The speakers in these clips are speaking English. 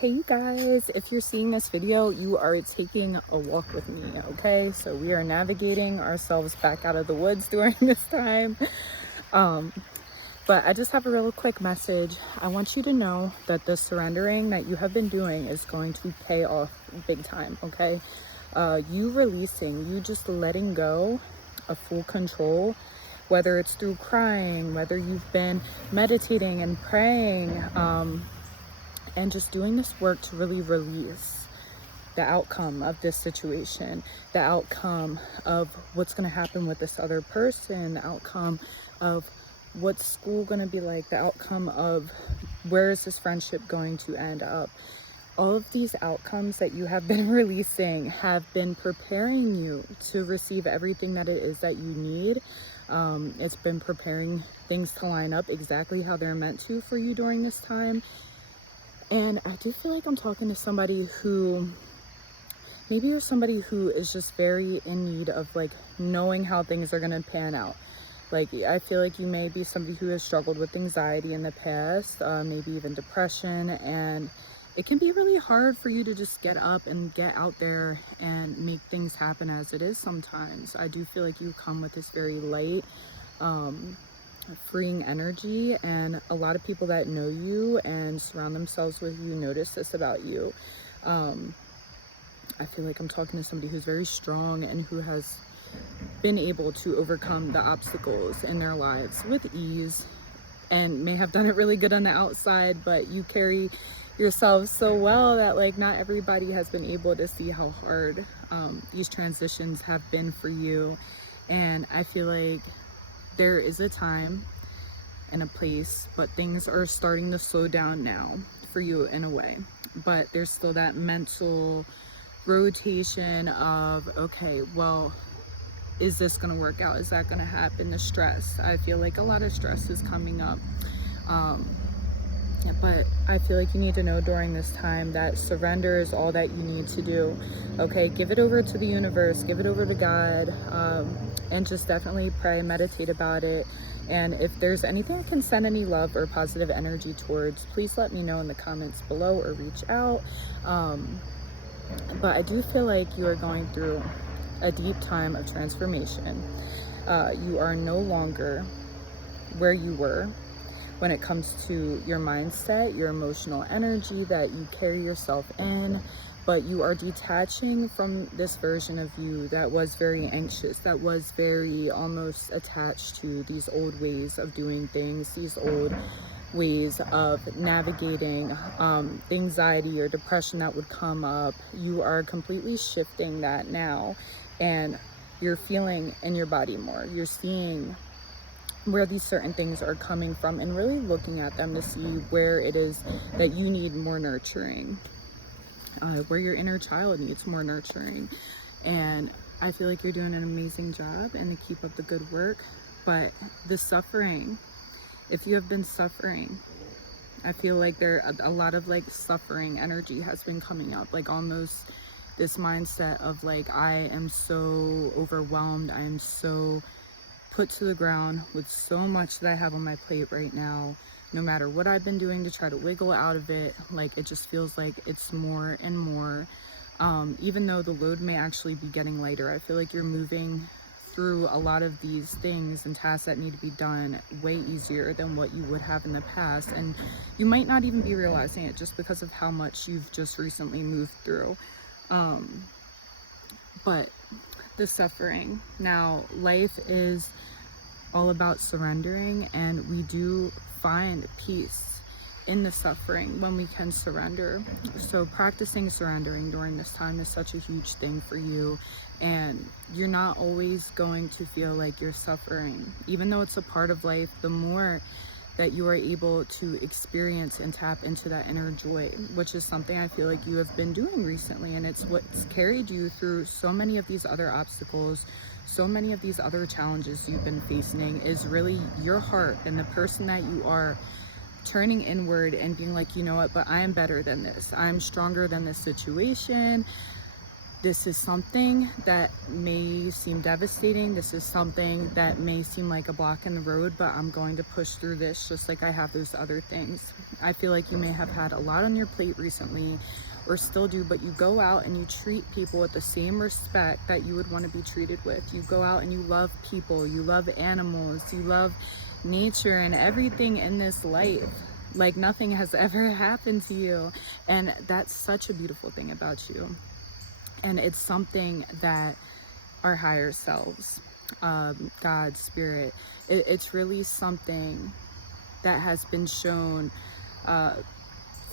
Hey you guys, if you're seeing this video, you are taking a walk with me, okay? So we are navigating ourselves back out of the woods during this time. Um, but I just have a real quick message. I want you to know that the surrendering that you have been doing is going to pay off big time, okay? You releasing, you just letting go of full control, whether it's through crying, whether you've been meditating and praying, and just doing this work to really release the outcome of this situation, the outcome of what's going to happen with this other person, the outcome of what's school going to be like, the outcome of where is this friendship going to end up. All of these outcomes that you have been releasing have been preparing you to receive everything that it is that you need. It's been preparing things to line up exactly how they're meant to for you during this time. And I do feel like I'm talking to somebody who, maybe you're somebody who is just very in need of like knowing how things are going to pan out. Like, I feel like you may be somebody who has struggled with anxiety in the past, maybe even depression, and it can be really hard for you to just get up and get out there and make things happen as it is sometimes. I do feel like you come with this very light, freeing energy, and a lot of people that know you and surround themselves with you notice this about you. I feel like I'm talking to somebody who's very strong and who has been able to overcome the obstacles in their lives with ease and may have done it really good on the outside, but you carry yourself so well that like not everybody has been able to see how hard these transitions have been for you. And I feel like there is a time and a place, but things are starting to slow down now for you in a way. But there's still that mental rotation of, okay, well, is this going to work out? Is that going to happen? The stress. I feel like a lot of stress is coming up. But I feel like you need to know during this time that surrender is all that you need to do. Okay, give it over to the universe, give it over to God, and just definitely pray, meditate about it. And if there's anything I can send any love or positive energy towards, please let me know in the comments below or reach out. But I do feel like you are going through a deep time of transformation. You are no longer where you were when it comes to your mindset, your emotional energy that you carry yourself in, but you are detaching from this version of you that was very anxious, that was very almost attached to these old ways of doing things, these old ways of navigating anxiety or depression that would come up. You are completely shifting that now, and you're feeling in your body more. You're seeing where these certain things are coming from and really looking at them to see where it is that you need more nurturing, where your inner child needs more nurturing. And I feel like you're doing an amazing job and to keep up the good work. But the suffering, if you have been suffering, I feel like there a lot of like suffering energy has been coming up, like almost this mindset of like, I am so overwhelmed, I am so put to the ground with so much that I have on my plate right now. No matter what I've been doing to try to wiggle out of it, like it just feels like it's more and more. Even though the load may actually be getting lighter, I feel like you're moving through a lot of these things and tasks that need to be done way easier than what you would have in the past. And you might not even be realizing it just because of how much you've just recently moved through. But the suffering. Now, life is all about surrendering, and we do find peace in the suffering when we can surrender. So practicing surrendering during this time is such a huge thing for you, and you're not always going to feel like you're suffering. Even though it's a part of life, the more that you are able to experience and tap into that inner joy, which is something I feel like you have been doing recently, and it's what's carried you through so many of these other obstacles, so many of these other challenges you've been facing, is really your heart and the person that you are turning inward and being like, you know what, but I am better than this. I'm stronger than this situation. This is something that may seem devastating. This is something that may seem like a block in the road, but I'm going to push through this just like I have those other things. I feel like you may have had a lot on your plate recently, or still do, but you go out and you treat people with the same respect that you would want to be treated with. You go out and you love people, you love animals, you love nature and everything in this life. Like nothing has ever happened to you. And that's such a beautiful thing about you. And it's something that our higher selves, God, spirit, it's really something that has been shown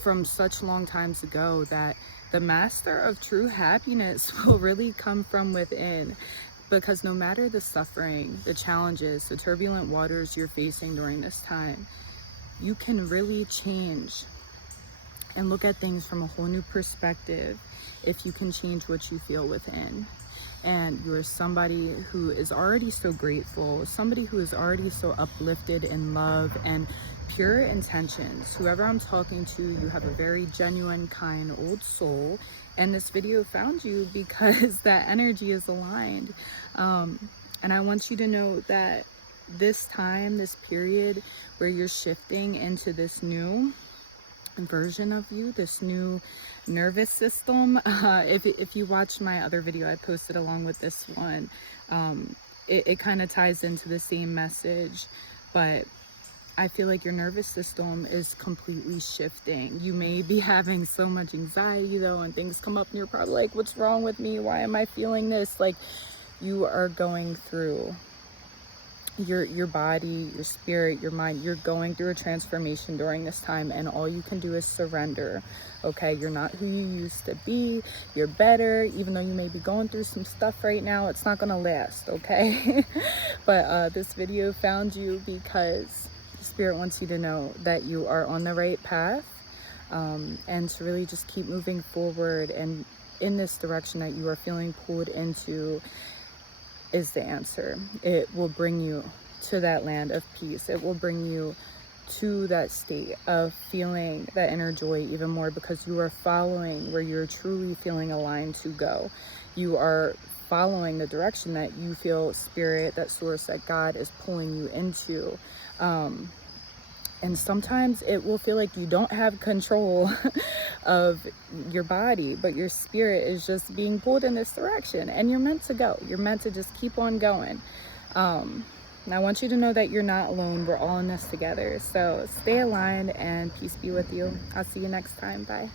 from such long times ago, that the master of true happiness will really come from within. Because no matter the suffering, the challenges, the turbulent waters you're facing during this time, you can really change and look at things from a whole new perspective if you can change what you feel within. And you're somebody who is already so grateful, somebody who is already so uplifted in love and pure intentions. Whoever I'm talking to, you have a very genuine, kind, old soul. And this video found you because that energy is aligned. And I want you to know that this time, this period where you're shifting into this new version of you, this new nervous system, if you watch my other video I posted along with this one, it kind of ties into the same message, but I feel like your nervous system is completely shifting. You may be having so much anxiety though, and things come up and you're probably like, what's wrong with me? Why am I feeling this? Like, you are going through your body, your spirit, your mind, you're going through a transformation during this time, and all you can do is surrender. Okay, you're not who you used to be. You're better. Even though you may be going through some stuff right now, it's not gonna last, okay? But this video found you because spirit wants you to know that you are on the right path, and to really just keep moving forward and in this direction that you are feeling pulled into is the answer. It will bring you to that land of peace. It will bring you to that state of feeling that inner joy even more, because you are following where you're truly feeling aligned to go. You are following the direction that you feel spirit, that source, that God is pulling you into. And sometimes it will feel like you don't have control of your body, but your spirit is just being pulled in this direction, and you're meant to go. You're meant to just keep on going. And I want you to know that you're not alone. We're all in this together. So stay aligned, and peace be with you. I'll see you next time. Bye.